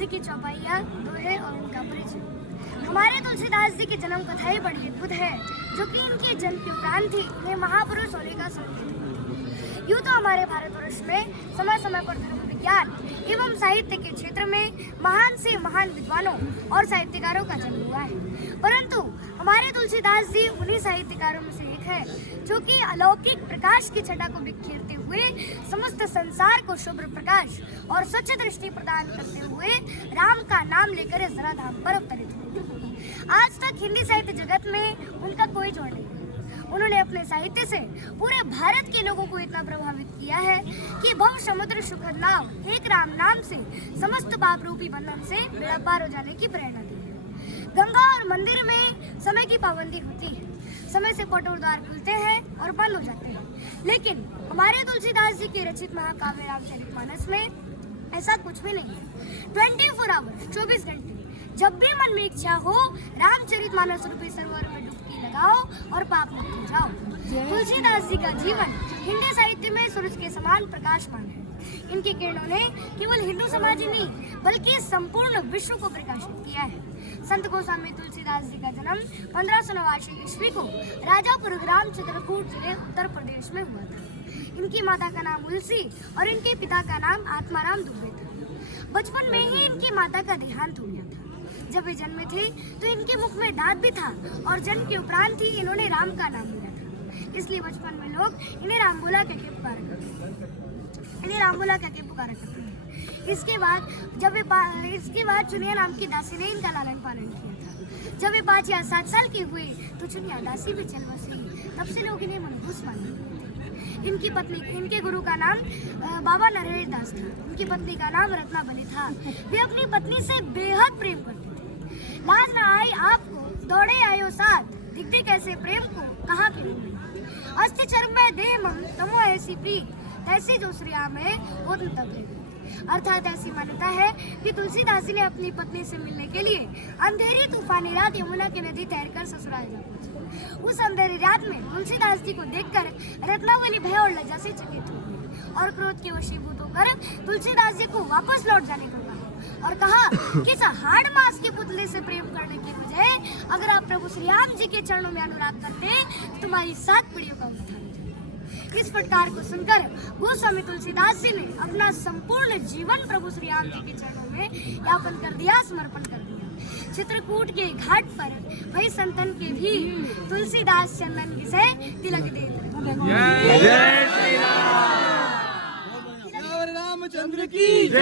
तुलसी की चौपाइयाँ, दोहे और उनका परिचय। हमारे तुलसीदास जी की जन्म कथा ही बड़ी अद्भुत है, जो कि इनके जन्म के उपरांत ही इन्हें महापुरुष होने का संकेत हुआ। यूँ तो हमारे भारतवर्ष में समय समय पर धर्म विज्ञान एवं साहित्य के क्षेत्र में महान से महान विद्वानों और साहित्यकारों का जन्म हुआ है, परंतु हमारे तुलसीदास जी उन्हीं साहित्यकारों में से एक है जो कि अलौकिक प्रकाश की छटा को बिखेरते हुए समस्त संसार को शुभ्र प्रकाश और स्वच्छ दृष्टि प्रदान करते हुए राम का नाम लेकर इस धराधाम पर अवतरित हुए। आज तक हिंदी साहित्य जगत में उनका कोई जोड़ नहीं। उन्होंने अपने साहित्य से पूरे भारत के लोगों को इतना प्रभावित किया है कि भव समुद्र सुखद नाव एक राम नाम से समस्त पाप रूपी बंधन से बेड़ा पार हो जाने की प्रेरणा दी है। गंगा और मंदिर में समय की पाबंदी होती है, समय से पटोर द्वार खुलते हैं और बंद हो जाते हैं, लेकिन हमारे तुलसीदास जी के रचित महाकाव्य रामचरितमानस में ऐसा कुछ भी नहीं है। 24 आवर्स 24 घंटे जब भी मन में इच्छा हो रामचरितमानस रूपी सरोवर में डुबकी लगाओ और पाप मुक्त हो जाओ। तुलसीदास जी का जीवन हिंदी साहित्य में सूरज के समान प्रकाशमान है। इनकी किरणों ने केवल हिंदू समाज ही नहीं बल्कि संपूर्ण विश्व को प्रकाशित किया है। संत गोस्वामी तुलसीदास जी का जन्म 1589 ईस्वी को राजापुर ग्राम चित्रकूट जिले उत्तर प्रदेश में हुआ था। इनकी माता का नाम उलसी और इनके पिता का नाम आत्माराम दुबे था। बचपन में ही इनकी माता का देहांत हो गया था। जब वे जन्मे थे तो इनके मुख में दांत भी था और जन्म के उपरांत ही इन्होंने राम का नाम लिया था, इसलिए बचपन में लोग इन्हें रामबोला कह के पुकारा करते हैं। इसके बाद चुनिया नाम की दासी ने इनका लालन पालन किया था। जब वे 5 या 7 साल के हुए तो चुनिया दासी भी चल बसी। तब से लोग इन्हें मनहूस मानते। इनके गुरु का नाम बाबा नरहरि दास था। इनकी पत्नी का नाम रत्नावली था। वे अपनी पत्नी से बेहद प्रेम करते थे। लाज न आई आपको दौड़े आयो साथ, दिखते कैसे प्रेम को कहाँ के अस्थि चर्म में देह मम तमो ऐसी प्रीत, तैसी जो श्रिया में वो तब। अर्थात ऐसी मान्यता है कि तुलसीदास जी ने अपनी पत्नी से मिलने के लिए अंधेरी तूफानी रात यमुना के नदी तैरकर ससुराल जा पहुंचे। उस अंधेरी रात में तुलसीदास जी को देखकर रत्नावली भय और लज्जा से चकित हो गई और क्रोध के वशीभूत होकर तुलसीदास जी को वापस लौट जाने को कहा और कहा कि इस हाड़ मास के पुतले से प्रेम करने के बजाय अगर आप प्रभु श्री राम जी के चरणों में अनुराग करते तो तुम्हारी 7 पीढ़ियों का उद्धार। इस फटकार को सुनकर गोस्वामी तुलसीदास जी ने अपना संपूर्ण जीवन प्रभु श्री राम जी के चरणों में यापन कर दिया, समर्पण कर दिया। चित्रकूट के घाट पर वही संतन के भी तुलसीदास चंदन से तिलक दे रामचंद्र की जय।